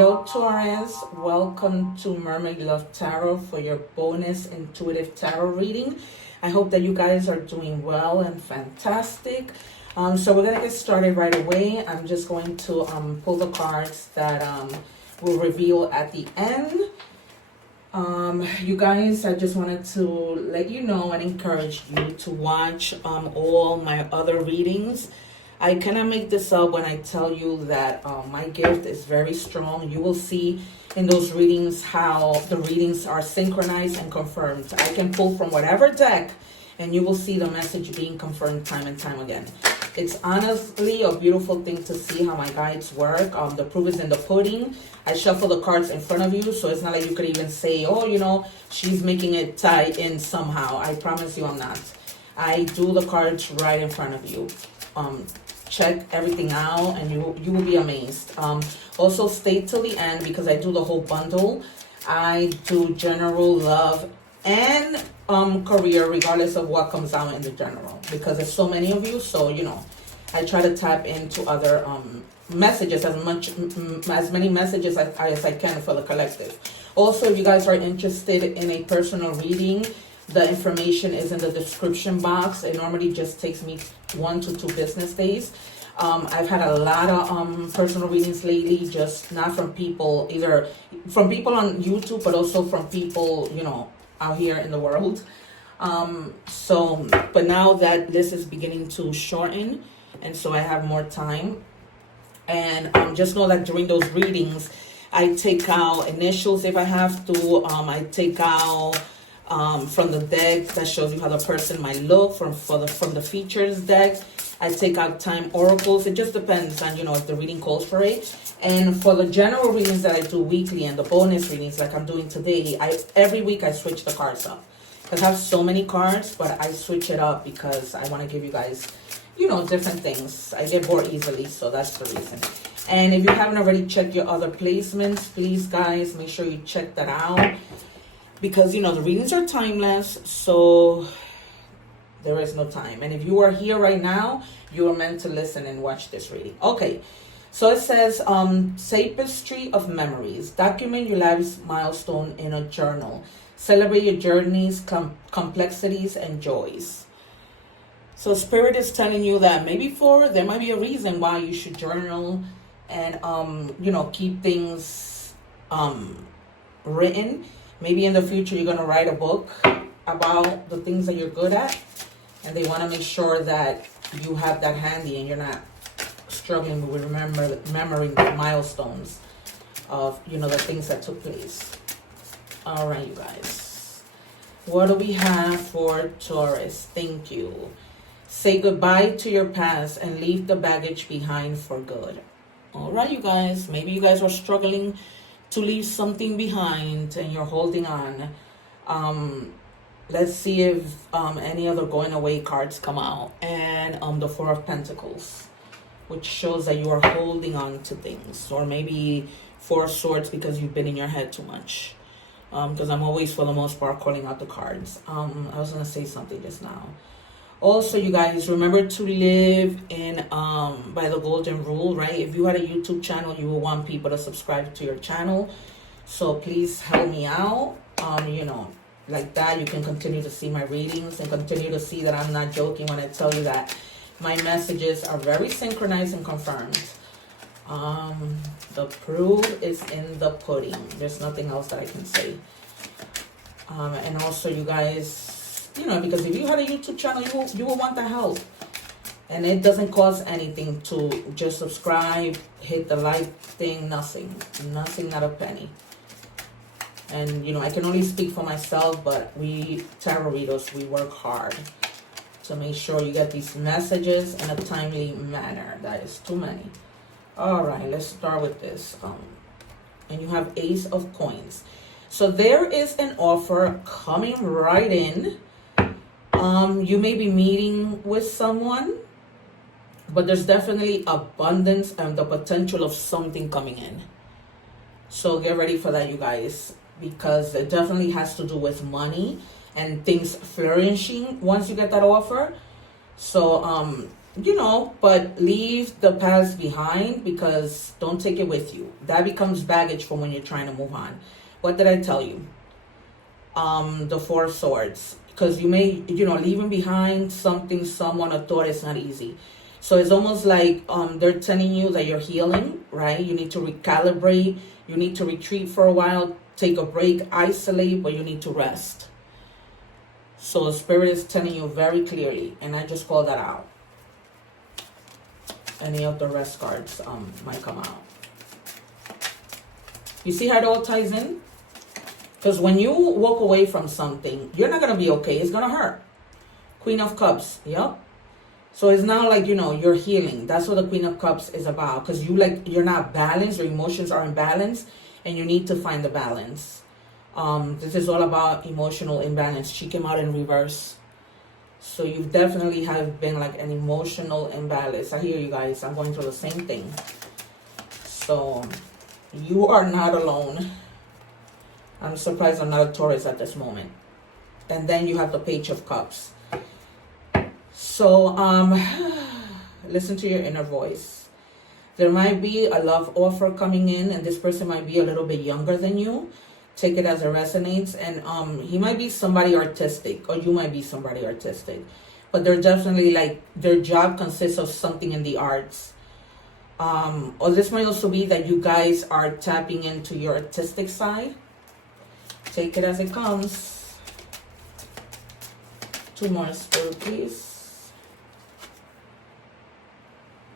Hello Taurus, welcome to Mermaid Love Tarot for your bonus intuitive tarot reading. I hope that you guys are doing well and fantastic. So we're going to get started right away. I'm just going to pull the cards that we'll reveal at the end. You guys, I just wanted to let you know and encourage you to watch all my other readings. I cannot make this up when I tell you that my gift is very strong. You will see in those readings how the readings are synchronized and confirmed. I can pull from whatever deck and you will see the message being confirmed time and time again. It's honestly a beautiful thing to see how my guides work. The proof is in the pudding. I shuffle the cards in front of you, so it's not like you could even say, oh, you know, she's making it tie in somehow. I promise you I'm not. I do the cards right in front of you. Check everything out and you will be amazed. Also stay till the end because I do the whole bundle. I do general love and career regardless of what comes out in the general because there's so many of you. So you know, I try to tap into other messages as many messages as I can for the collective. Also, if you guys are interested in a personal reading, the information is in the description box. It normally just takes me 1 to 2 business days. I've had a lot of personal readings lately, just not from people, either from people on YouTube, but also from people, you know, out here in the world. But now that this is beginning to shorten, and so I have more time. And just know that during those readings, I take out initials if I have to. I take out from the deck that shows you how the person might look from the features deck. I take out time oracles. It just depends on, you know, if the reading calls for it. And for the general readings that I do weekly and the bonus readings like I'm doing today, every week I switch the cards up. Because I have so many cards, but I switch it up because I want to give you guys, you know, different things. I get bored easily, so that's the reason. And if you haven't already checked your other placements, please, guys, make sure you check that out. Because, you know, the readings are timeless, so there is no time. And if you are here right now, you are meant to listen and watch this reading. Okay, so it says, Tapestry of Memories. Document your life's milestone in a journal. Celebrate your journeys, complexities, and joys. So Spirit is telling you that maybe there might be a reason why you should journal and, you know, keep things written. Maybe in the future you're going to write a book about the things that you're good at. And they want to make sure that you have that handy and you're not struggling with remembering the milestones of, you know, the things that took place. All right, you guys. What do we have for Taurus? Thank you. Say goodbye to your past and leave the baggage behind for good. All right, you guys. Maybe you guys are struggling to leave something behind and you're holding on. Let's see if any other going away cards come out. And the Four of Pentacles, which shows that you are holding on to things. Or maybe Four of Swords because you've been in your head too much. Because I'm always, for the most part, calling out the cards. I was going to say something just now. Also, you guys, remember to live in by the golden rule, right? If you had a YouTube channel, you will want people to subscribe to your channel. So please help me out. You know, like that, you can continue to see my readings and continue to see that I'm not joking when I tell you that my messages are very synchronized and confirmed. The proof is in the pudding. There's nothing else that I can say. And also, you guys, you know, because if you had a YouTube channel, you will want the help. And it doesn't cost anything to just subscribe, hit the like thing, nothing, not a penny. And, you know, I can only speak for myself, but we tarot readers, we work hard to make sure you get these messages in a timely manner. That is too many. All right, let's start with this. And you have Ace of Coins. So there is an offer coming right in. You may be meeting with someone, but there's definitely abundance and the potential of something coming in. So get ready for that, you guys, because it definitely has to do with money and things flourishing once you get that offer. So, you know, but leave the past behind, because don't take it with you. That becomes baggage for when you're trying to move on. What did I tell you? The Four of Swords. Because you may, you know, leaving behind something, someone, or thought is not easy. So it's almost like they're telling you that you're healing, right? You need to recalibrate. You need to retreat for a while, take a break, isolate, but you need to rest. So Spirit is telling you very clearly, and I just call that out. Any of the rest cards might come out. You see how it all ties in? Because when you walk away from something, you're not going to be okay. It's going to hurt. Queen of Cups. Yep. So it's now like, you know, you're healing. That's what the Queen of Cups is about. Because you're not balanced. Your emotions are imbalanced. And you need to find the balance. This is all about emotional imbalance. She came out in reverse. So you definitely have been like an emotional imbalance. I hear you guys. I'm going through the same thing. So you are not alone. I'm surprised I'm not a Taurus at this moment. And then you have the Page of Cups. So listen to your inner voice. There might be a love offer coming in, and this person might be a little bit younger than you. Take it as it resonates. And he might be somebody artistic, or you might be somebody artistic. But they're definitely like, their job consists of something in the arts. Or this might also be that you guys are tapping into your artistic side. Take it as it comes. 2 more, Spirit, please.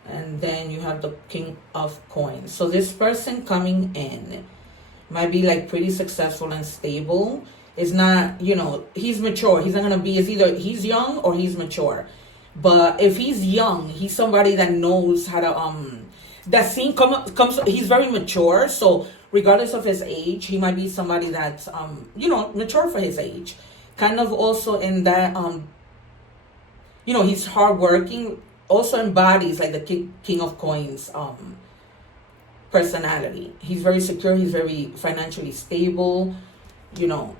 And then you have the King of Coins. So this person coming in might be like pretty successful and stable. It's not, you know, he's mature. He's not going to be, it's either he's young or he's mature. But if he's young, he's somebody that knows how to, that scene comes, he's very mature. So regardless of his age, he might be somebody that's, you know, mature for his age. Kind of also in that, you know, he's hardworking. Also embodies like the King of Coins personality. He's very secure. He's very financially stable. You know,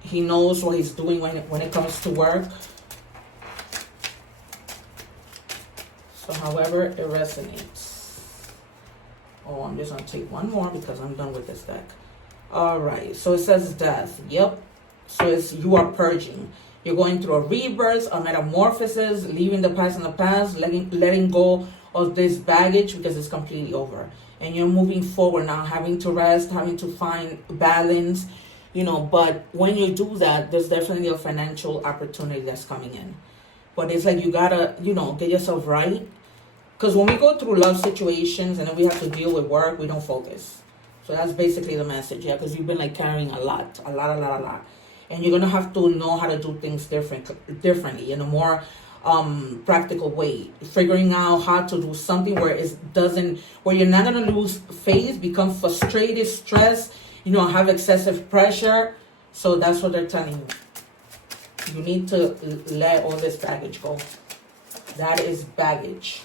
he knows what he's doing when it comes to work. So however it resonates. Oh, I'm just going to take one more because I'm done with this deck. All right. So it says death. Yep. So it's you are purging. You're going through a rebirth, a metamorphosis, leaving the past in the past, letting go of this baggage because it's completely over. And you're moving forward now, having to rest, having to find balance, you know. But when you do that, there's definitely a financial opportunity that's coming in. But it's like you gotta, you know, get yourself right. Because when we go through love situations and then we have to deal with work, we don't focus. So that's basically the message, yeah, because you've been like carrying a lot. And you're going to have to know how to do things differently in a more practical way. Figuring out how to do something where where you're not going to lose faith, become frustrated, stressed, you know, have excessive pressure. So that's what they're telling you. You need to let all this baggage go. That is baggage.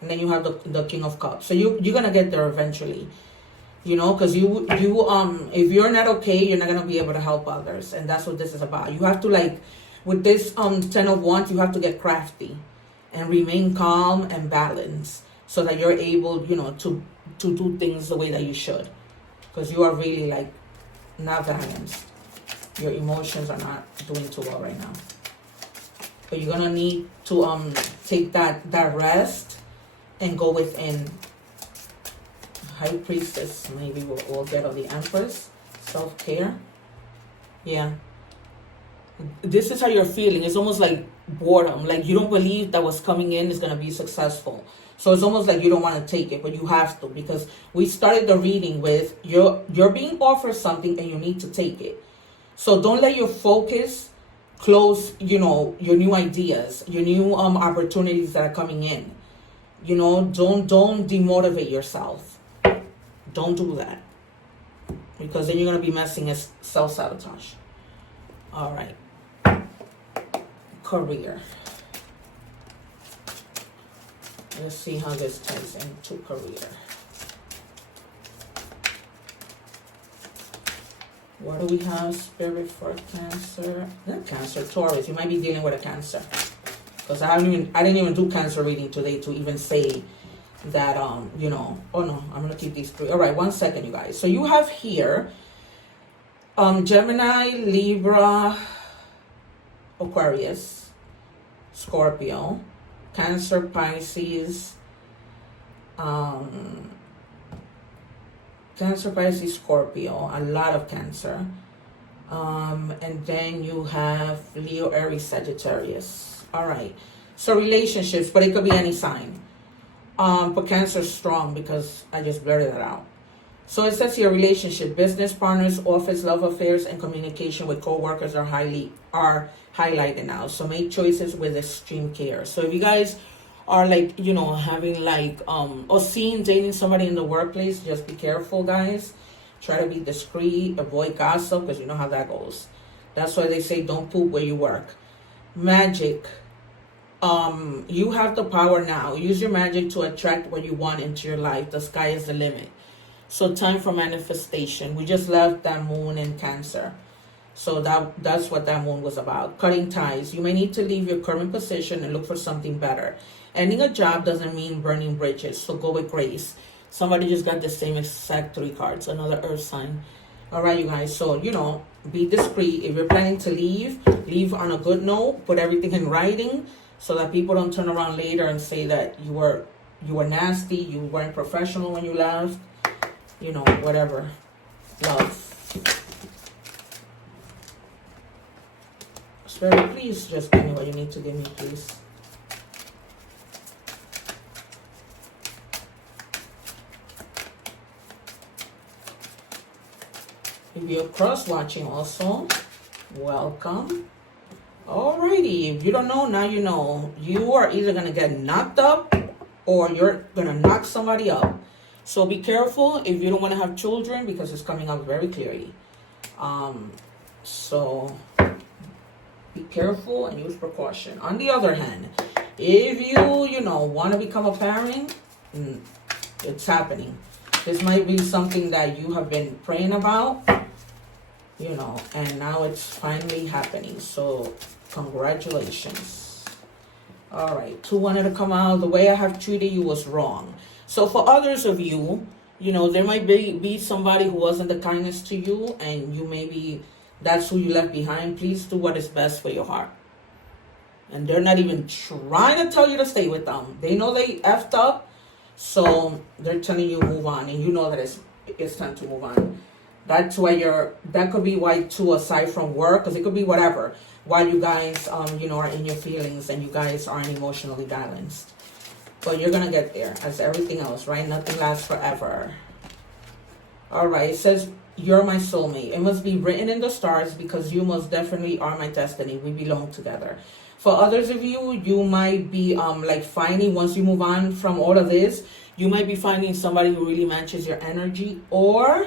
And then you have the King of Cups. So you're going to get there eventually. You know, because you if you're not okay, you're not going to be able to help others. And that's what this is about. You have to, like, with this 10 of Wands, you have to get crafty and remain calm and balanced so that you're able, you know, to do things the way that you should. Because you are really, like, not balanced. Your emotions are not doing too well right now. But you're going to need to take that rest and go within. High Priestess, maybe we'll get on the Empress. Self-care. Yeah. This is how you're feeling. It's almost like boredom. Like you don't believe that what's coming in is going to be successful. So it's almost like you don't want to take it, but you have to. Because we started the reading with you're being offered something and you need to take it. So don't let your focus close, you know, your new ideas, your new opportunities that are coming in. You know, don't demotivate yourself. Don't do that. Because then you're going to be messing as self-sabotage. All right. Career. Let's see how this ties into career. What do we have? Spirit for Cancer. Not Cancer, Taurus. You might be dealing with a Cancer. Because I didn't even do Cancer reading today to even say that, you know, oh no, I'm going to keep these 3. All right, 1 second, you guys. So you have here, Gemini, Libra, Aquarius, Scorpio, Cancer, Pisces, Cancer, Pisces, Scorpio, a lot of Cancer. And then you have Leo, Aries, Sagittarius. All right. So relationships, but it could be any sign. But Cancer is strong because I just blurted it out. So it says here, relationship, business partners, office, love affairs, and communication with co-workers are highlighted now. So make choices with extreme care. So if you guys are like, you know, having like, or dating somebody in the workplace, just be careful, guys. Try to be discreet, avoid gossip, because you know how that goes. That's why they say don't poop where you work. Magic. You have the power now. Use your magic to attract what you want into your life. The sky is the limit. So time for manifestation. We just left that moon in Cancer. So that's what that moon was about. Cutting ties. You may need to leave your current position and look for something better. Ending a job doesn't mean burning bridges. So go with grace. Somebody just got the same exact 3 cards. Another earth sign. All right, you guys. So, you know, be discreet. If you're planning to leave on a good note. Put everything in writing so that people don't turn around later and say that you were nasty. You weren't professional when you left. You know, whatever. Love. Spirit, please just give me what you need to give me, please. If you're cross-watching also, welcome. Alrighty, if you don't know, now you know. You are either going to get knocked up or you're going to knock somebody up. So be careful if you don't want to have children because it's coming up very clearly. So be careful and use precaution. On the other hand, if you know, want to become a parent, it's happening. This might be something that you have been praying about, you know, and now it's finally happening. So congratulations. All right, 2 wanted to come out. The way I have treated you was wrong. So for others of you, you know, there might be somebody who wasn't the kindest to you, and you maybe that's who you left behind. Please do what is best for your heart. And they're not even trying to tell you to stay with them. They know they effed up, so they're telling you move on, and you know that it's time to move on. That's why that could be why too, aside from work, because it could be whatever, why you guys you know, are in your feelings and you guys aren't emotionally balanced. But you're gonna get there, as everything else, right? Nothing lasts forever. All right, it says you're my soulmate. It must be written in the stars because you most definitely are my destiny. We belong together. For others of you, you might be like finding, once you move on from all of this, you might be finding somebody who really matches your energy, or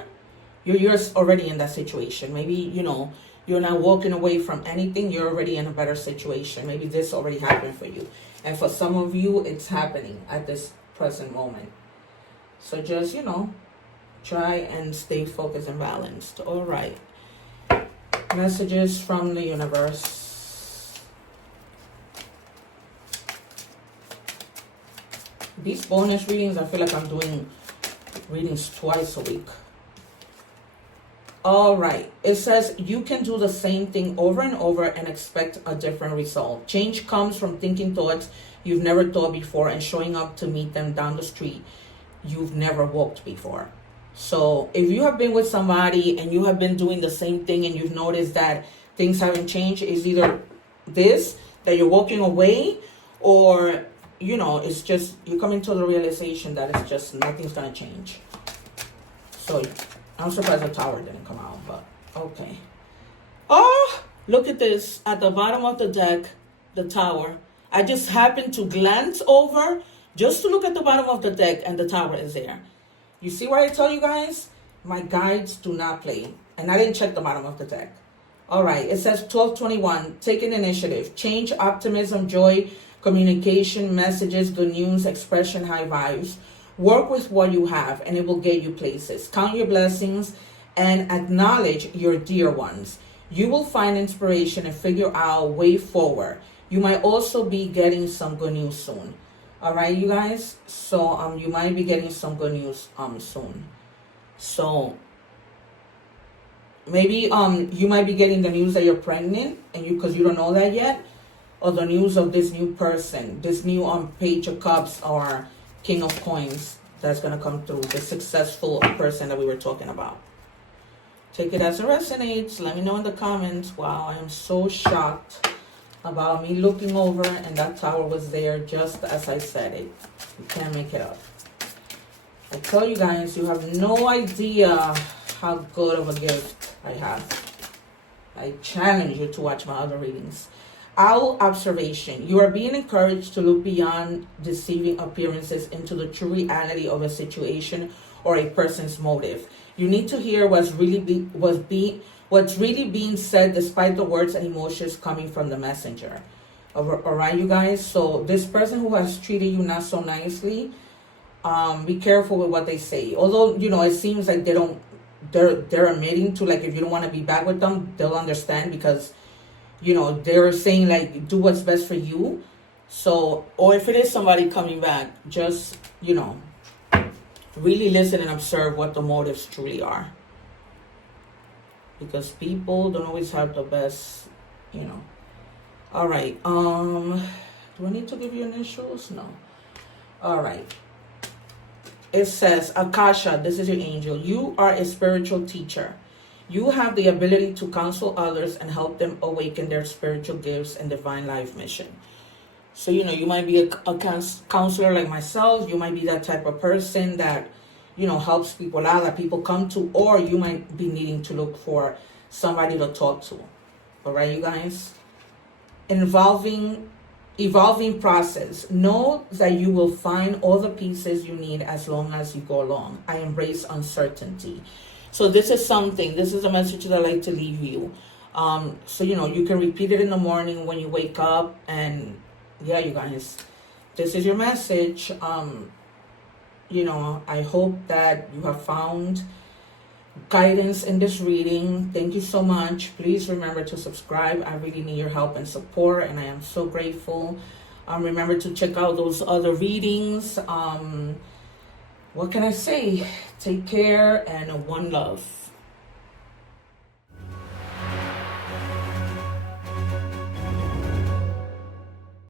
you're already in that situation. Maybe, you know, you're not walking away from anything. You're already in a better situation. Maybe this already happened for you. And for some of you, it's happening at this present moment. So just, you know, try and stay focused and balanced. All right. Messages from the universe. These bonus readings, I feel like I'm doing readings twice a week. All right. It says you can do the same thing over and over and expect a different result. Change comes from thinking thoughts you've never thought before and showing up to meet them down the street you've never walked before. So if you have been with somebody and you have been doing the same thing and you've noticed that things haven't changed, it's either this, that you're walking away, or, you know, it's just you coming to the realization that it's just nothing's going to change. So I'm surprised the Tower didn't come out, but okay. Oh, look at this. At the bottom of the deck, the Tower. I just happened to glance over just to look at the bottom of the deck, and the Tower is there. You see why I tell you guys? My guides do not play. And I didn't check the bottom of the deck. All right. It says 1221. Take an initiative. Change, optimism, joy, communication, messages, good news, expression, high vibes. Work with what you have, and it will get you places. Count your blessings and acknowledge your dear ones. You will find inspiration and figure out a way forward. You might also be getting some good news soon. All right, you guys. So you might be getting some good news soon. So maybe you might be getting the news that you're pregnant, and because you don't know that yet, or the news of this new person, this new Page of Cups or King of Coins that's gonna come through, the successful person that we were talking about. Take it as it resonates. Let me know in the comments. Wow, I am so shocked about me looking over and that tower was there just as I said it. You can't make it up. I tell you guys, you have no idea how good of a gift I have. I challenge you to watch my other readings. Owl observation. You are being encouraged to look beyond deceiving appearances into the true reality of a situation or a person's motive. You need to hear what's really being said despite the words and emotions coming from the messenger. All right, you guys. So this person who has treated you not so nicely, be careful with what they say. Although, you know, it seems like they're admitting to, like, if you don't want to be back with them, they'll understand, because, you know, they're saying, like, do what's best for you. So, or if it is somebody coming back, just, you know, really listen and observe what the motives truly are. Because people don't always have the best, you know. All right. Do I need to give you initials? No. All right. It says, Akasha, this is your angel. You are a spiritual teacher. You have the ability to counsel others and help them awaken their spiritual gifts and divine life mission. So, you know, you might be a counselor like myself. You might be that type of person that, you know, helps people out, that people come to, or you might be needing to look for somebody to talk to. All right, you guys? Evolving process. Know that you will find all the pieces you need as long as you go along. I embrace uncertainty. So this is a message that I like to leave you. So, you know, you can repeat it in the morning when you wake up, and yeah, you guys, this is your message. You know, I hope that you have found guidance in this reading. Thank you so much. Please remember to subscribe. I really need your help and support, and I am so grateful. Remember to check out those other readings. What can I say? Take care, and one love.